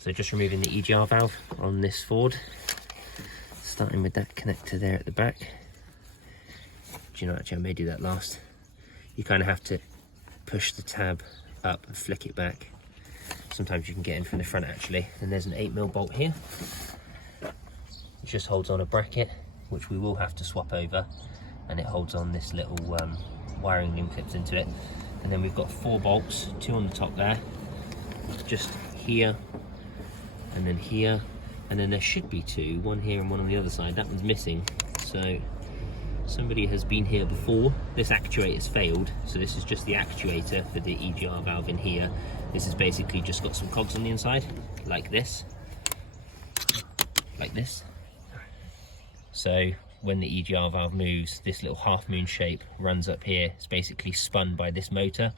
So just removing the EGR valve on this Ford, starting with that connector there at the back. Do you know, actually I may do that last. You kind of have to push the tab up and flick it back. Sometimes you can get in from the front actually. And there's an 8mm bolt here. It just holds on a bracket, which we will have to swap over, and it holds on this little wiring loom clips into it. And then we've got 4 bolts, 2 on the top there, just here, and then here, and then there should be 2, one here and one on the other side. That one's missing, so somebody has been here before. This actuator's failed, so this is just the actuator for the EGR valve in here. This has basically just got some cogs on the inside, like this. So when the EGR valve moves, this little half moon shape runs up here. It's basically spun by this motor,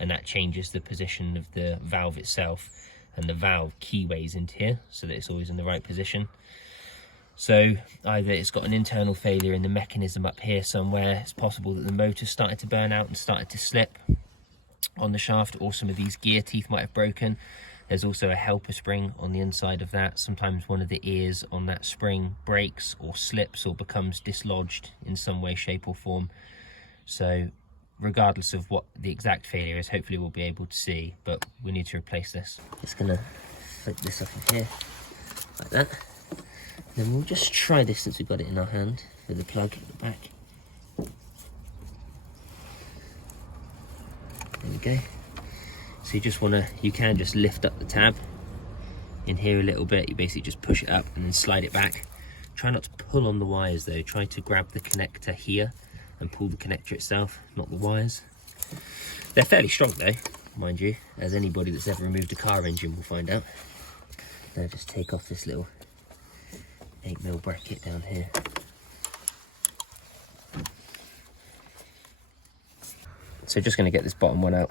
and that changes the position of the valve itself, and the valve keyways into here so that it's always in the right position. So either it's got an internal failure in the mechanism up here somewhere, it's possible that the motor started to burn out and started to slip on the shaft, or some of these gear teeth might have broken. There's also a helper spring on the inside of that. Sometimes one of the ears on that spring breaks or slips or becomes dislodged in some way, shape or form. So regardless of what the exact failure is, hopefully we'll be able to see, but we need to replace this. Just gonna flip this up in here like that. Then we'll just try this since we've got it in our hand for the plug at the back. There we go. So you just wanna, you can just lift up the tab in here a little bit. You basically just push it up and then slide it back. Try not to pull on the wires though. Try to grab the connector here and pull the connector itself, not the wires. They're fairly strong though, mind you, as anybody that's ever removed a car engine will find out. Now just take off this little 8mm bracket down here. So just going to get this bottom one out.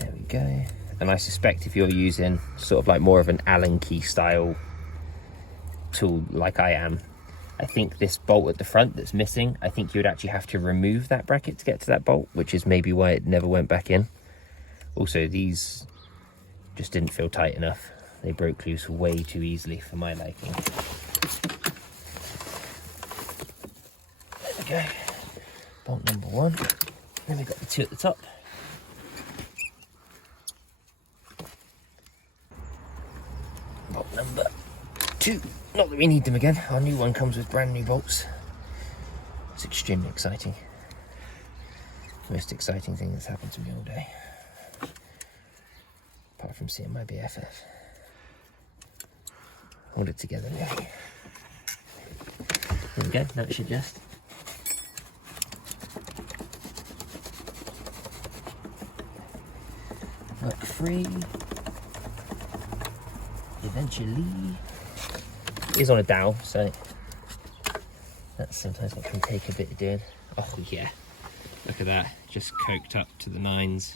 There we go. And I suspect if you're using sort of like more of an Allen key style tool like I am, I think this bolt at the front that's missing, I think you would actually have to remove that bracket to get to that bolt, which is maybe why it never went back in. Also, these just didn't feel tight enough. They broke loose way too easily for my liking. There we go. Bolt number 1. Then we've got the 2 at the top. Bolt number 2. Not that we need them again. Our new one comes with brand new bolts. It's extremely exciting. Most exciting thing that's happened to me all day. Apart from seeing my BFF. Hold it together really. There we go, that should just work free. Eventually. It is on a dowel, so that's sometimes what can take a bit of doing. Oh yeah, look at that, just coked up to the nines.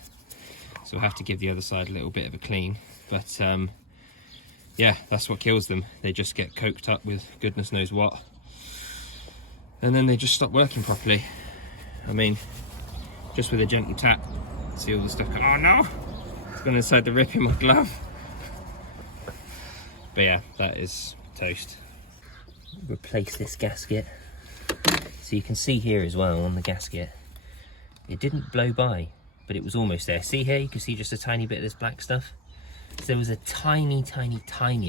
So we'll have to give the other side a little bit of a clean, but yeah, that's what kills them. They just get coked up with goodness knows what, and then they just stop working properly. I mean, just with a gentle tap, see all the stuff go, oh no, it's gone inside the rip in my glove. But yeah, that is toast. Replace this gasket. So you can see here as well on the gasket, it didn't blow by, but it was almost there. See here, you can see just a tiny bit of this black stuff. So there was a tiny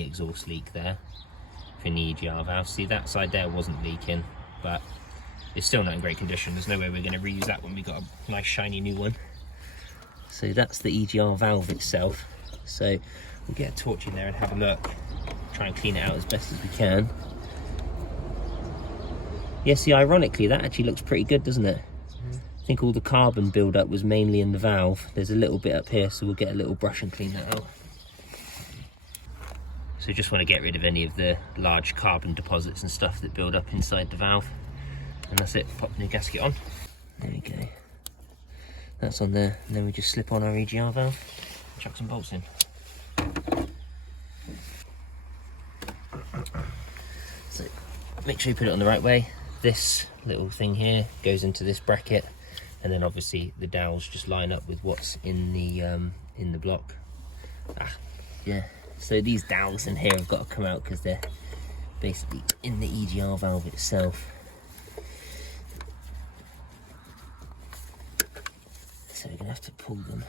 exhaust leak there for the EGR valve. See, that side there wasn't leaking, but it's still not in great condition. There's no way we're going to reuse that when we got a nice shiny new one. So that's the EGR valve itself. So we'll get a torch in there and have a look. Try and clean it out as best as we can. Yeah, see, ironically, that actually looks pretty good, doesn't it? I think all the carbon build-up was mainly in the valve. There's a little bit up here, so we'll get a little brush and clean that out. So just want to get rid of any of the large carbon deposits and stuff that build up inside the valve. And that's it, pop the new gasket on. There we go. That's on there, and then we just slip on our EGR valve, chuck some bolts in. So make sure you put it on the right way. This little thing here goes into this bracket, and then obviously the dowels just line up with what's in the block. Yeah, so these dowels in here have got to come out because they're basically in the EGR valve itself. So we're gonna have to pull them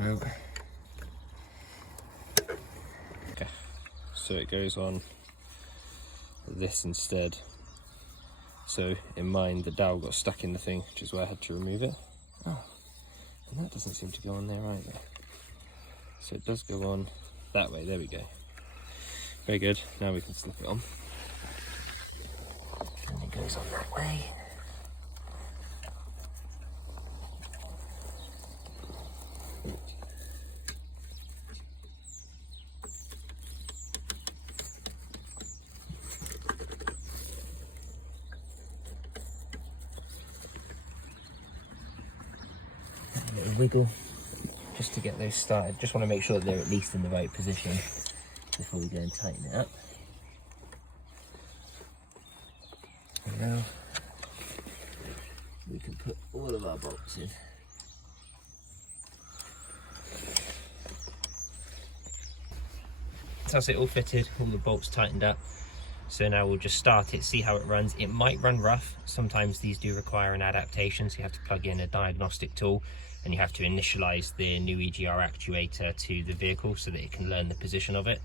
out. Okay, so it goes on this instead. So in mine, the dowel got stuck in the thing, which is why I had to remove it. Oh, and that doesn't seem to go on there either. So it does go on that way. There we go. Very good. Now we can slip it on. And it goes on that way. A little wiggle just to get those started. Just want to make sure that they're at least in the right position before we go and tighten it up. And now we can put all of our bolts in. So that's it all fitted, all the bolts tightened up. So now we'll just start it, see how it runs. It might run rough. Sometimes these do require an adaptation, so you have to plug in a diagnostic tool and you have to initialize the new EGR actuator to the vehicle so that it can learn the position of it.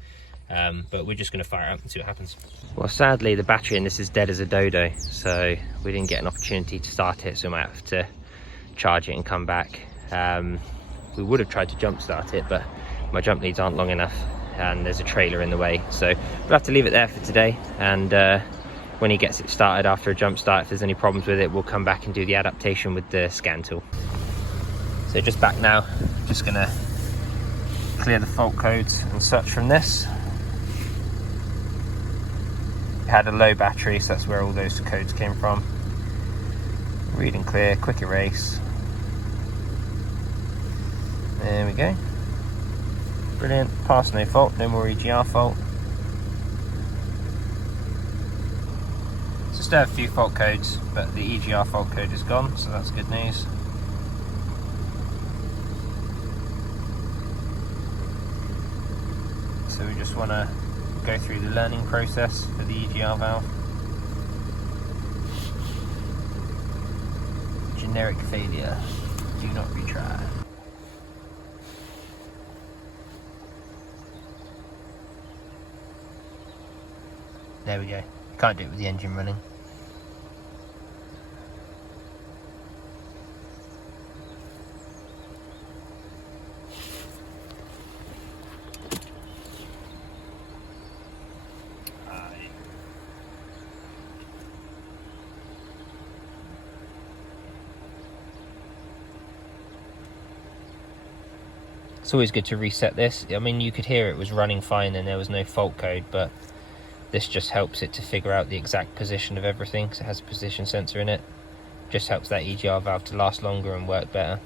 But we're just going to fire it up and see what happens. Well, sadly the battery in this is dead as a dodo, so we didn't get an opportunity to start it, so we might have to charge it and come back. We would have tried to jump start it, but my jump leads aren't long enough and there's a trailer in the way, so we'll have to leave it there for today. And when he gets it started after a jump start, if there's any problems with it, we'll come back and do the adaptation with the scan tool. So just back now, just gonna clear the fault codes and such from this. It had a low battery, so that's where all those codes came from. Read and clear, quick erase. There we go. Brilliant, pass no fault, no more EGR fault. So still have a few fault codes, but the EGR fault code is gone, so that's good news. So we just want to go through the learning process for the EGR valve. Generic failure, do not retry. There we go. Can't do it with the engine running. It's always good to reset this. I mean, you could hear it was running fine and there was no fault code, but this just helps it to figure out the exact position of everything, because it has a position sensor in it. Just helps that EGR valve to last longer and work better.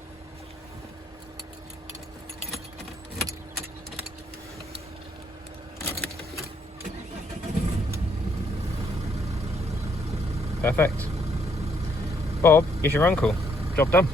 Perfect. Bob is your uncle. Job done.